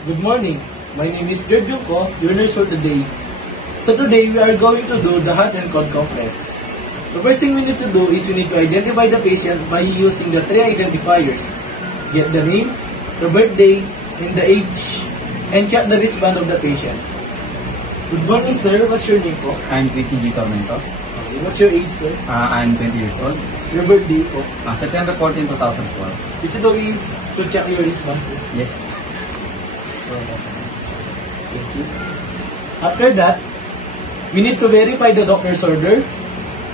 Good morning. My name is Sergio Ko, your nurse for today. So today we are going to do the hot and cold compress. The first thing we need to do is we need to identify the patient by using the three identifiers. Get the name, the birthday, and the age, and check the wristband of the patient. Good morning, sir. What's your name po? I'm Chrissy G. Tormento. Okay. What's your age, sir? I'm 20 years old. Your birthday po? September 14, 2004. Is it okay to check your wristband, sir? Yes. Thank you. After that, we need to verify the doctor's order,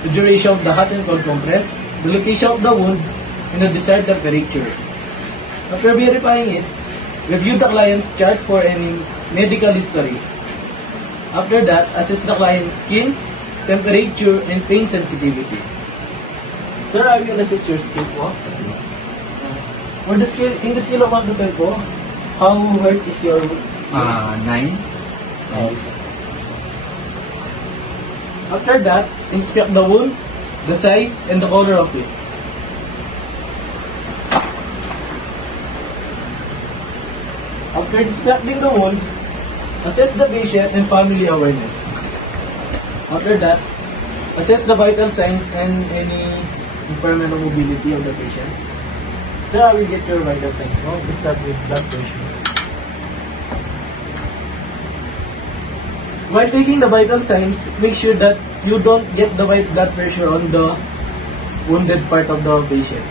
the duration of the hot and cold compress, the location of the wound, and the desired temperature. After verifying it, review the client's chart for any medical history. After that, assess the client's skin, temperature, and pain sensitivity. Sir, I will assess your skin po. For the scale, in the scale of 1 to 10 po, how hurt is your 9. After that, inspect the wound, the size, and the color of it. After inspecting the wound, assess the patient and family awareness. After that, assess the vital signs and any impairment of mobility of the patient. Sir, I will get your vital signs. We start with blood pressure. While taking the vital signs, make sure that you don't get the white blood pressure on the wounded part of the patient.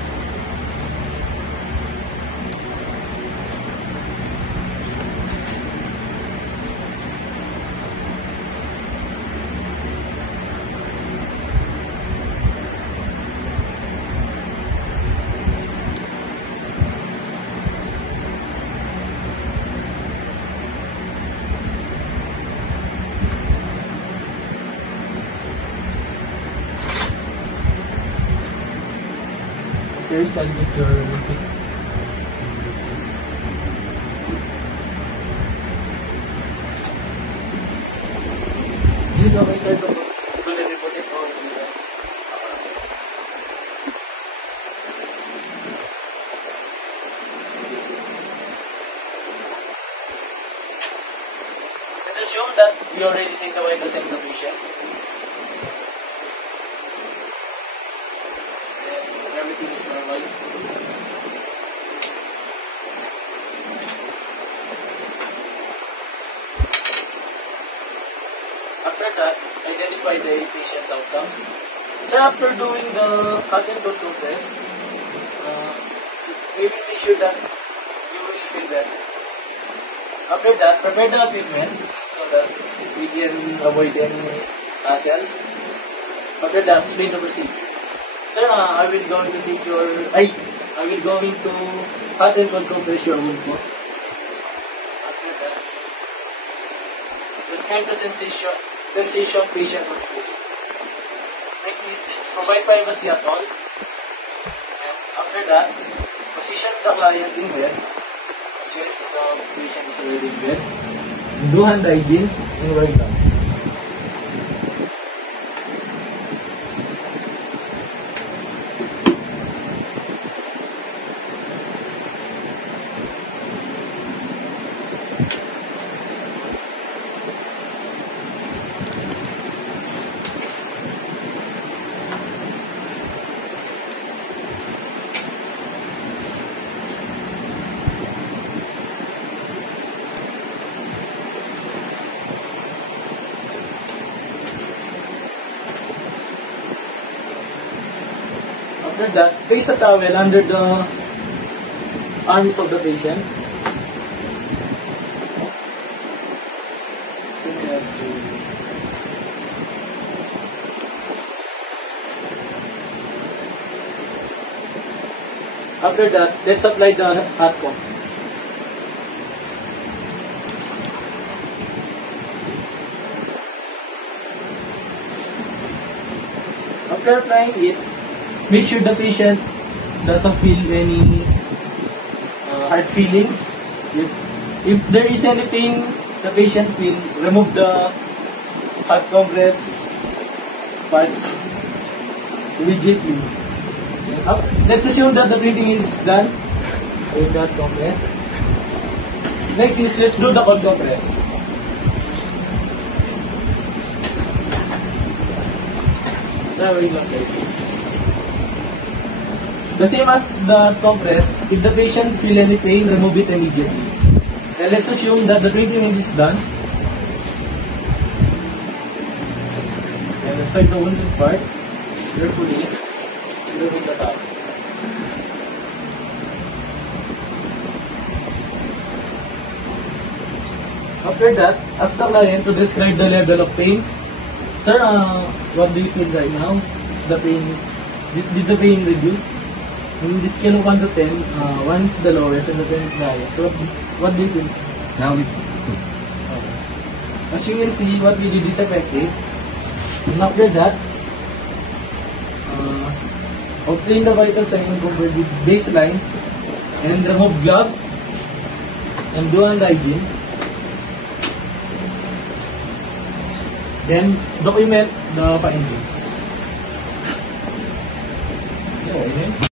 Sir, I'll get your dito may sir to report it on and assume that we already take the vital sign of the patient. Everything is normal. After that, identify the patient's outcomes. So after doing the hot and cold compress, we will make sure that you will feel better. After that, prepare the equipment so that we can avoid any hassles. After that, explain the procedure. Sir, I will going to take your, I will going to hot and cold compress your wound po. After that, describe the sensation patient would feel. Next is provide privacy at all. And after that, position the client in bed. As you see, the patient is already in bed. Do hand hygiene and wear gloves. After that, place a towel under the arms of the patient. After that, let's apply the hot compress. After applying it, make sure the patient doesn't feel any hard feelings. If there is any pain the patient feel, remove the hot compress fast immediately. Let's assume that the breathing is done with that compress. Next is, let's do the cold compress. So, wait lang guys. The same as the compress, if the patient feel any pain, remove it immediately. And let's assume that the 20 minutes is done. And inside the wounded part, carefully remove the top. After that, ask the client to describe the level of pain. Sir, what do you feel right now? Did the pain reduce? In this scale of 1 to 10, 1 is the lowest and the 10 is the highest. So what do you think? Now it's 2. Okay. As you can see, what we did is effective. And after that, obtain the vital sign compared with baseline and remove gloves and do hand hygiene. Then document the findings. Okay.